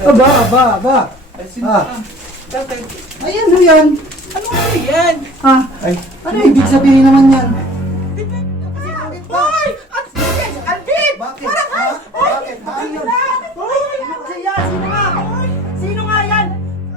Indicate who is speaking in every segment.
Speaker 1: Aba. Ayan ho yan.
Speaker 2: Ano nga yan?
Speaker 1: Ha? Ano ibig sabihin naman yan?
Speaker 2: Hoy! Alvin!
Speaker 1: Bakit? Ha? Bakit? Ha? Kasi yan, sino nga yan?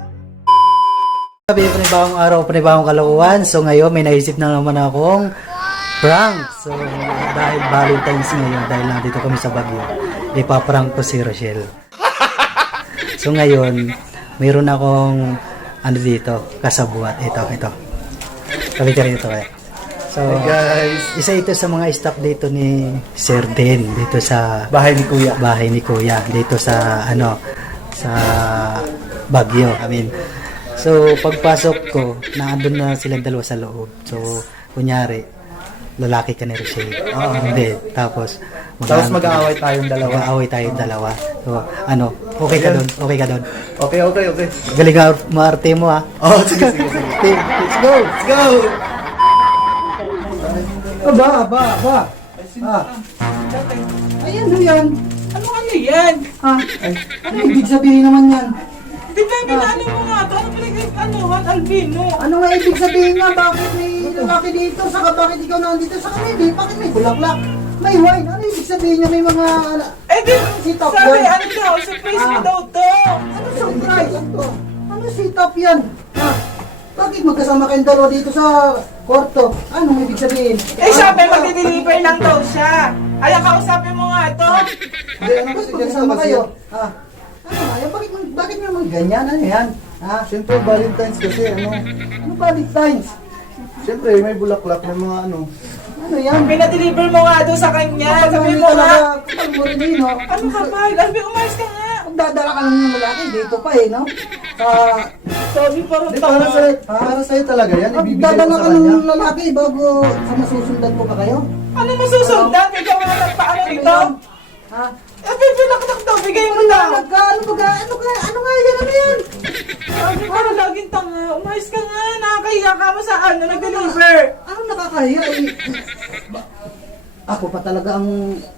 Speaker 1: Sabi, panibawang araw, panibawang kalauan. So ngayon, may naisip na naman akong prank. So dahil Valentine's ngayon, dahil nandito kami sa Baguio, ipaprank ko si Rochelle. So ngayon, mayroon akong ano dito, kasabuat. Ito. Kami ka rito kaya. So,
Speaker 3: hey guys,
Speaker 1: isa ito sa mga staff dito ni Sir Den dito sa
Speaker 3: bahay ni Kuya.
Speaker 1: Dito sa sa Baguio. So pagpasok ko, naandun na silang dalawa sa loob. So kunyari, lalaki ka ni Rochelle. Hindi. Tapos
Speaker 3: mag-aaway tayong dalawa.
Speaker 1: So okay ka doon? Okay.
Speaker 3: Okay.
Speaker 1: Galing ka maarte mo ha.
Speaker 3: Oh, sige.
Speaker 1: Let's go. Aba. Ayan ho yan.
Speaker 2: Ano nga yan?
Speaker 1: Ha? Ano ibig sabihin naman yan?
Speaker 2: Di ba pinano mo nga ito? Ano Albino?
Speaker 1: Ano nga ibig sabihin nga? Bakit may lalaki dito? Saka bakit ikaw nandito sa kanila? Bakit may bulaklak? May wine? Ano ibig sabihin niya? May mga...
Speaker 2: Eh di,
Speaker 1: Sitop
Speaker 2: sabi
Speaker 1: yan.
Speaker 2: ano daw, surprise mo daw to.
Speaker 1: Ano surprise? Ano sitop yan? Ha? Bakit magkasama kayong dalawa dito sa kwarto? Ano ibig sabihin?
Speaker 2: Eh sabi, magdi-deliver lang daw siya. Ay, kausapin mo nga ito.
Speaker 3: Hindi, ano
Speaker 1: Bakit
Speaker 3: kasi
Speaker 1: magkasama
Speaker 3: kasi
Speaker 1: kayo? Ha? Ano nga yan? Bakit naman ganyan? Ano yan? Ha?
Speaker 3: Siyempre, Valentine's kasi,
Speaker 1: Ano Valentine's?
Speaker 3: siyempre, may bulaklak, may mga
Speaker 1: Ano yan?
Speaker 2: Pinadeliver mo nga doon sa kanya. Sabi mo nga.
Speaker 1: Kapag mo rin no?
Speaker 2: Ano ka ba? Alvin, umayos ka nga.
Speaker 1: Magdadala ka lang ng lalaki dito pa no?
Speaker 2: Sabi parang
Speaker 3: Hindi, para sa'yo talaga yan, ibibigay
Speaker 1: Magdadala
Speaker 3: ko
Speaker 1: ka
Speaker 3: sa kanya.
Speaker 1: ng lalaki bago sa masusundan mo ba kayo?
Speaker 2: Ano masusundan? Ikaw nga nagpaano nito?
Speaker 1: Ha?
Speaker 2: Eh, bibulak-lak daw. Bigay mo daw.
Speaker 1: Ano nga yan?
Speaker 2: Sabi parang laging tanga. Umayos ka nga. Nakakahiya ka mo sa nag-deliver.
Speaker 1: Ano nakakahiya Ako pa talaga ang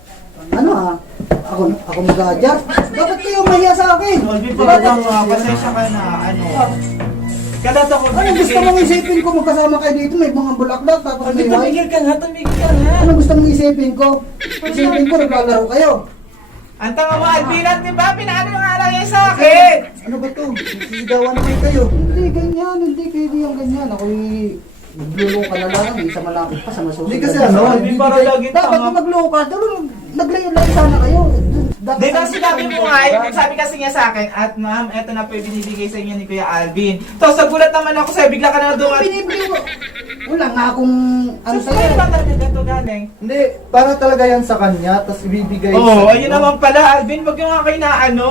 Speaker 1: ako mag-adjust. Bakit kayo mahiya sa akin?
Speaker 2: Alvin, parang pasensya ka na. Kadato ko.
Speaker 1: Ano gusto mong isipin ko magkasama kayo dito? May mga bulaklak tapos may
Speaker 2: Alvin,
Speaker 1: wine.
Speaker 2: tumigil ka nga.
Speaker 1: Ano gusto mong isipin ko? Isipin ko naglalaro kayo.
Speaker 2: Ang tanga mo, Alvin, at di ba? Pinaano yung alay niya sa akin?
Speaker 1: Ano ba to? Sisigawan naman kayo. Hindi ganyan, hindi pwede yung ganyan. Ako'y magluloko ka na lang, isa malapit pa sa masusunod.
Speaker 3: Hindi kasi
Speaker 2: Alvin, parang laging
Speaker 1: Dapat
Speaker 2: tanga.
Speaker 1: kung magloko ka, naglayo-layo sana kayo. Dapat
Speaker 2: Di ba sinabi mo nga, sabi kasi niya sa akin, at ma'am, eto na po yung binibigay sa inyo ni Kuya Alvin. Tapos nagulat naman ako sa'yo, bigla ka na
Speaker 1: Ano
Speaker 2: doon.
Speaker 1: binibigay mo? Wala nga akong ano
Speaker 2: Saan
Speaker 1: sa'yo.
Speaker 2: ba talaga ito galing?
Speaker 3: Hindi, para talaga yan sa kanya, tapos ibibigay
Speaker 2: Oo,
Speaker 3: sa
Speaker 2: ayun naman pala, Alvin, wag yung nga kayo na ano.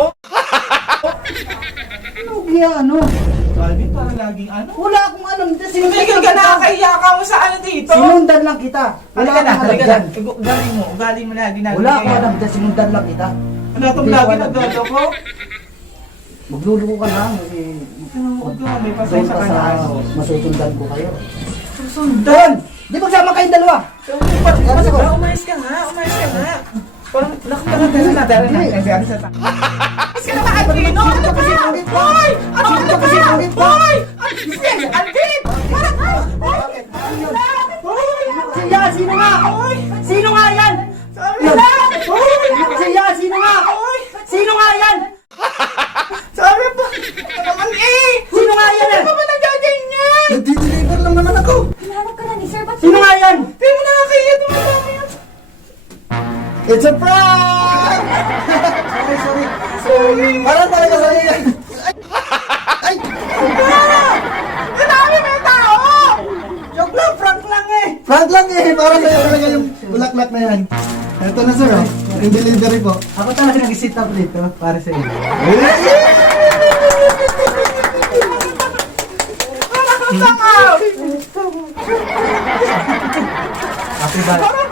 Speaker 1: Ano kaya ano?
Speaker 2: Alvin, parang laging ano.
Speaker 1: Wala akong alam.
Speaker 2: Tumigil ka na, kaya ka mo sa ano dito.
Speaker 1: Sinundan lang kita. Wala
Speaker 2: Halika na,
Speaker 1: akong alam
Speaker 2: halika na.
Speaker 1: dyan.
Speaker 2: Ugaling mo lagi na.
Speaker 1: Wala akong alam dyan. Sinundan lang kita.
Speaker 2: Ano itong
Speaker 1: Hindi
Speaker 2: lagi
Speaker 1: ko alam.
Speaker 2: nagdodo ko?
Speaker 1: Magluluko ka lang.
Speaker 2: Huwag ka, may
Speaker 1: Doon
Speaker 2: pasensya
Speaker 1: ka
Speaker 2: ka
Speaker 1: sa
Speaker 2: na.
Speaker 1: masusundan ko kayo.
Speaker 2: Susundan!
Speaker 1: Di magsama kayong dalawa.
Speaker 2: Umayos ka nga, umayos ka nga. Parang nakakalaga na natin. Mas ka naman, Albino! Ano ba yan? Hoy! Ano ka ba yan? Hoy! Alvin! Parang, hoy!
Speaker 1: Siya, sino nga? Sino nga yan?
Speaker 2: Sabi na! Hoy!
Speaker 1: Siya, sino nga? Sino nga yan?
Speaker 2: Sabi pa! Ano naman eh!
Speaker 1: Sino nga yan?
Speaker 2: Ano ba nagaganyan?
Speaker 3: Nagdi-deliver lang naman ako.
Speaker 4: Hinahanap ka na ni Sir, ba't
Speaker 1: Sino nga yan?
Speaker 2: Di mo nakakaya dumadami yan.
Speaker 3: It's a prank! Sorry. Para talaga sa yan. Ay!
Speaker 2: Dami may tao!
Speaker 1: Joke lang, prank lang eh.
Speaker 3: Prank lang para sa'yo talaga yung bulaklak na yan. Ito na sir, yung delivery po.
Speaker 1: Ako talaga nag-sit up dito para sa iyo.
Speaker 2: Parang ang tanga!
Speaker 1: Happy birthday.